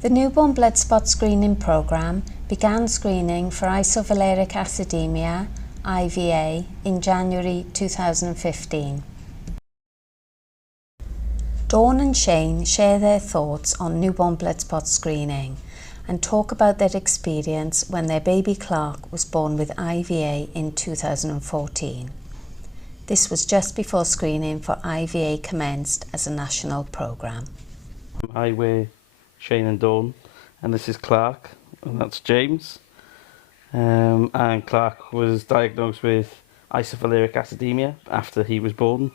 The newborn blood spot screening programme began screening for Isovaleric Acidaemia, IVA, in January 2015. Dawn and Shane share their thoughts on newborn blood spot screening and talk about their experience when their baby Clark was born with IVA in 2014. This was just before screening for IVA commenced as a national programme. Hi, we're Shane and Dawn, and this is Clark, and that's James. And Clark was diagnosed with Isovaleric Acidaemia after he was born.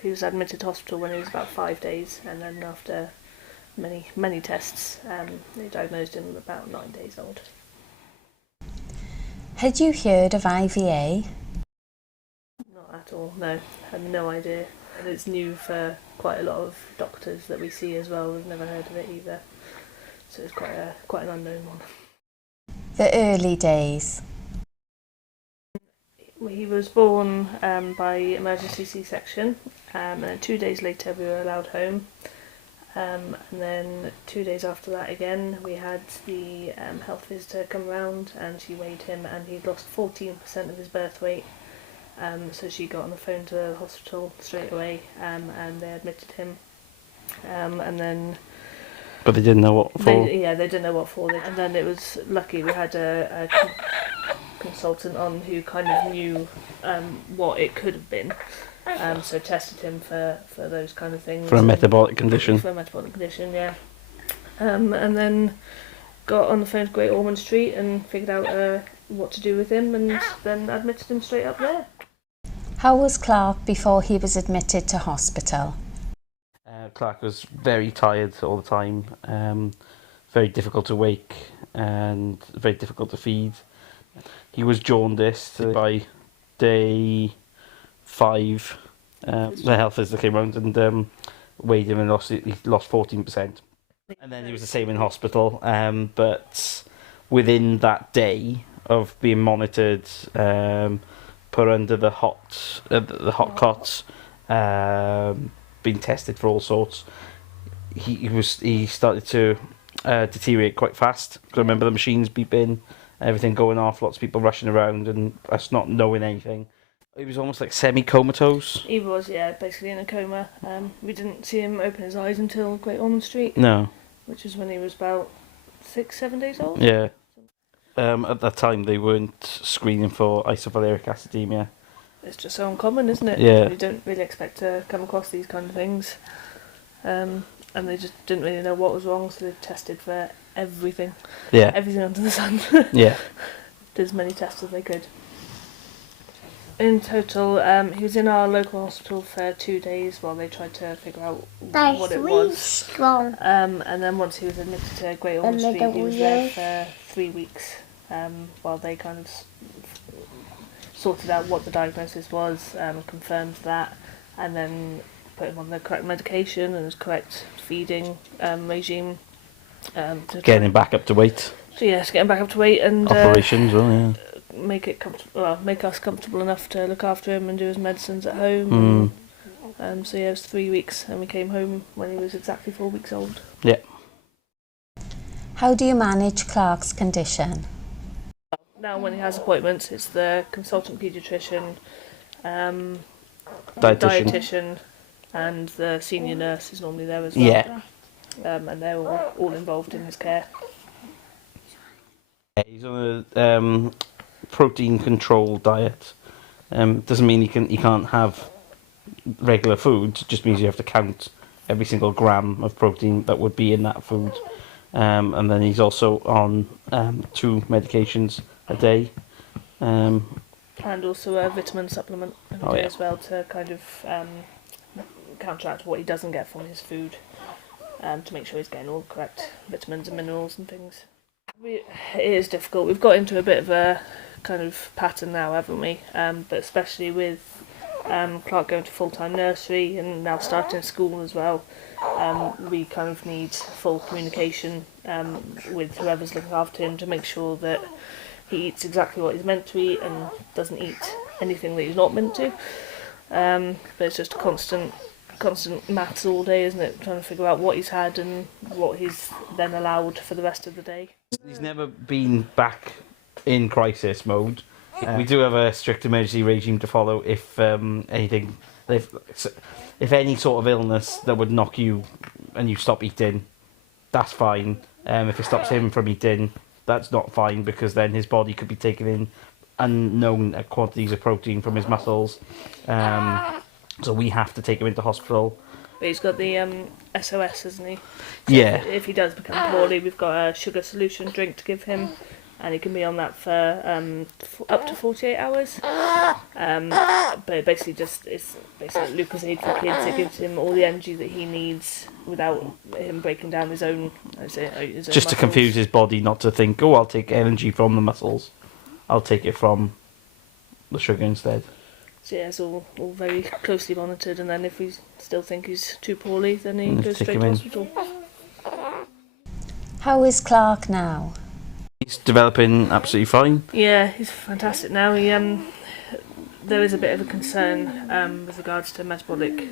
He was admitted to hospital when he was about 5 days, and then after many tests, they diagnosed him about 9 days old. Had you heard of IVA? Not at all, no. Had no idea. And it's new for quite a lot of doctors that we see as well. We've never heard of it either. So it's quite an unknown one. The early days. He was born by emergency C-section, and then 2 days later we were allowed home. And then 2 days after that again, we had the health visitor come round, and she weighed him, and he'd lost 14% of his birth weight. So she got on the phone to the hospital straight away, and they admitted him. And then... But they didn't know what for? They didn't know what for. And then it was lucky we had a consultant on who kind of knew what it could have been. So tested him for those kind of things. For a metabolic condition? For a metabolic condition, yeah. And then got on the phone to Great Ormond Street and figured out what to do with him, and then admitted him straight up there. How was Clark before he was admitted to hospital? Clark was very tired all the time, very difficult to wake and very difficult to feed. He was jaundiced by day 5. The health visitor came round and weighed him and he lost 14%. And then he was the same in hospital, but within that day of being monitored, put under the hot cots, being tested for all sorts, he started to deteriorate quite fast. I remember the machines beeping, everything going off, lots of people rushing around, and us not knowing anything. He was almost like semi-comatose. He was, yeah, basically in a coma. We didn't see him open his eyes until Great Ormond Street. No. Which is when he was about 6-7 days old. Yeah. At that time, they weren't screening for Isovaleric Acidaemia. It's just so uncommon, isn't it? Yeah. You don't really expect to come across these kind of things. And they just didn't really know what was wrong, so they tested for everything. Yeah. Everything under the sun. Yeah. Did as many tests as they could. In total, he was in our local hospital for 2 days while they tried to figure out what it was. And then once he was admitted to Great Ormond Street, he was there for 3 weeks while they kind of sorted out what the diagnosis was, confirmed that, and then put him on the correct medication and his correct feeding regime. Getting him back up to weight. So yes, getting back up to weight and operations, yeah. Make us comfortable enough to look after him and do his medicines at home. So yeah, it was 3 weeks, and we came home when he was exactly 4 weeks old. Yeah. How do you manage Clark's condition? Now when he has appointments, it's the consultant paediatrician, dietitian, and the senior nurse is normally there as well. Yeah. And they're all involved in his care. He's on a protein control diet. Doesn't mean he can't have regular food, just means you have to count every single gram of protein that would be in that food. And then he's also on 2 medications a day. And also a vitamin supplement every day as well, to kind of counteract what he doesn't get from his food, to make sure he's getting all the correct vitamins and minerals and things. It is difficult. We've got into a bit of a kind of pattern now, haven't we? But especially with Clark going to full-time nursery and now starting school as well, we kind of need full communication with whoever's looking after him to make sure that he eats exactly what he's meant to eat and doesn't eat anything that he's not meant to. But it's just a constant constant maths all day, isn't it? Trying to figure out what he's had and what he's then allowed for the rest of the day. He's never been back in crisis mode. We do have a strict emergency regime to follow if anything, if any sort of illness that would knock you and you stop eating, that's fine. If it stops him from eating, that's not fine, because then his body could be taking in unknown quantities of protein from his muscles. So we have to take him into hospital. But he's got the SOS, hasn't he? So Yeah. If he does become poorly, we've got a sugar solution drink to give him, and he can be on that for up to 48 hours. But basically it's basically Lucozade for kids. It gives him all the energy that he needs without him breaking down his own Just muscles. to confuse his body, not to think, oh, I'll take energy from the muscles. I'll take it from the sugar instead. So yeah, it's all very closely monitored, and then if we still think he's too poorly, then he goes straight to hospital. How is Clark now? He's developing absolutely fine. Yeah, he's fantastic now. He there is a bit of a concern with regards to metabolic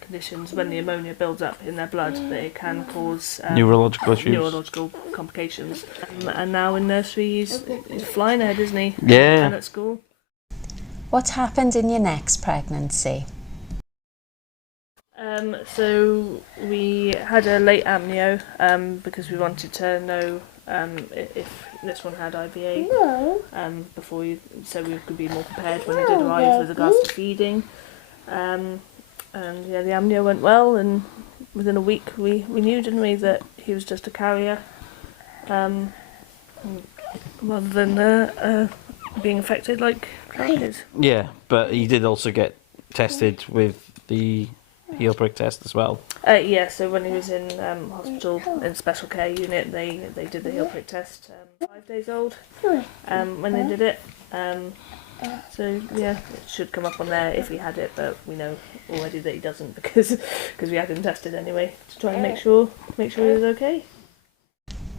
conditions when the ammonia builds up in their blood, that it can cause Neurological issues. neurological complications. And now in nursery, he's flying ahead, isn't he? Yeah. And at school. What happened in your next pregnancy? So we had a late amnio because we wanted to know if this one had IVA so we could be more prepared when it did arrive with regards to feeding. And yeah, the amnio went well, and within a week we knew, didn't we, that he was just a carrier, rather than being affected like Clark is. Yeah, but he did also get tested with the heel prick test as well. Yeah, so when he was in hospital in special care unit, they did the heel prick test 5 days old when they did it. So yeah, it should come up on there if he had it, but we know already that he doesn't because we had him tested anyway to try and make sure he was okay.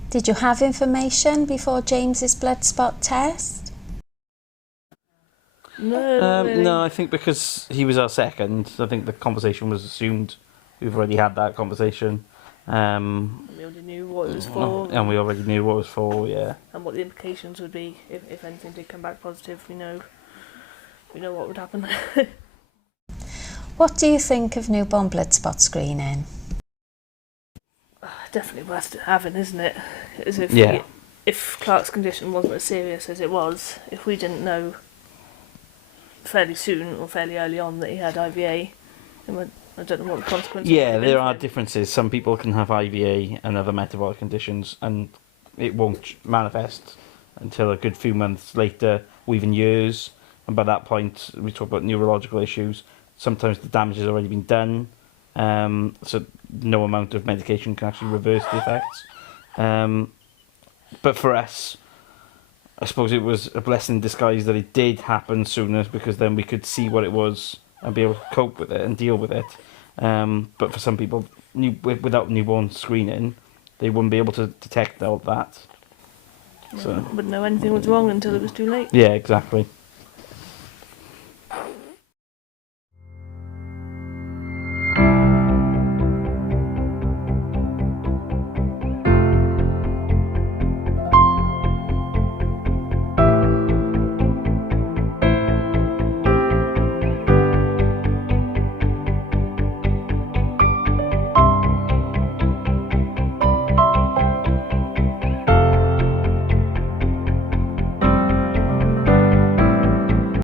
Did you have information before James's blood spot test? No, not really. No, I think because he was our second, I think the conversation was assumed. We've already had that conversation. We already knew what it was for. And we already knew what it was for, yeah. And what the implications would be if anything did come back positive. We know what would happen. What do you think of newborn blood spot screening? Definitely worth having, isn't it? As if Yeah. if Clark's condition wasn't as serious as it was, if we didn't know fairly soon or fairly early on that he had IVA, then I don't know what the consequences would Yeah, have been there for are him. differences. Some people can have IVA and other metabolic conditions, and it won't manifest until a good few months later, or even years. And by that point, we talk about neurological issues. Sometimes the damage has already been done, so no amount of medication can actually reverse the effects. But for us, I suppose it was a blessing in disguise that it did happen sooner, because then we could see what it was and be able to cope with it and deal with it. But for some people, without newborn screening, they wouldn't be able to detect all that. So Wouldn't know anything was wrong until it was too late. yeah, exactly.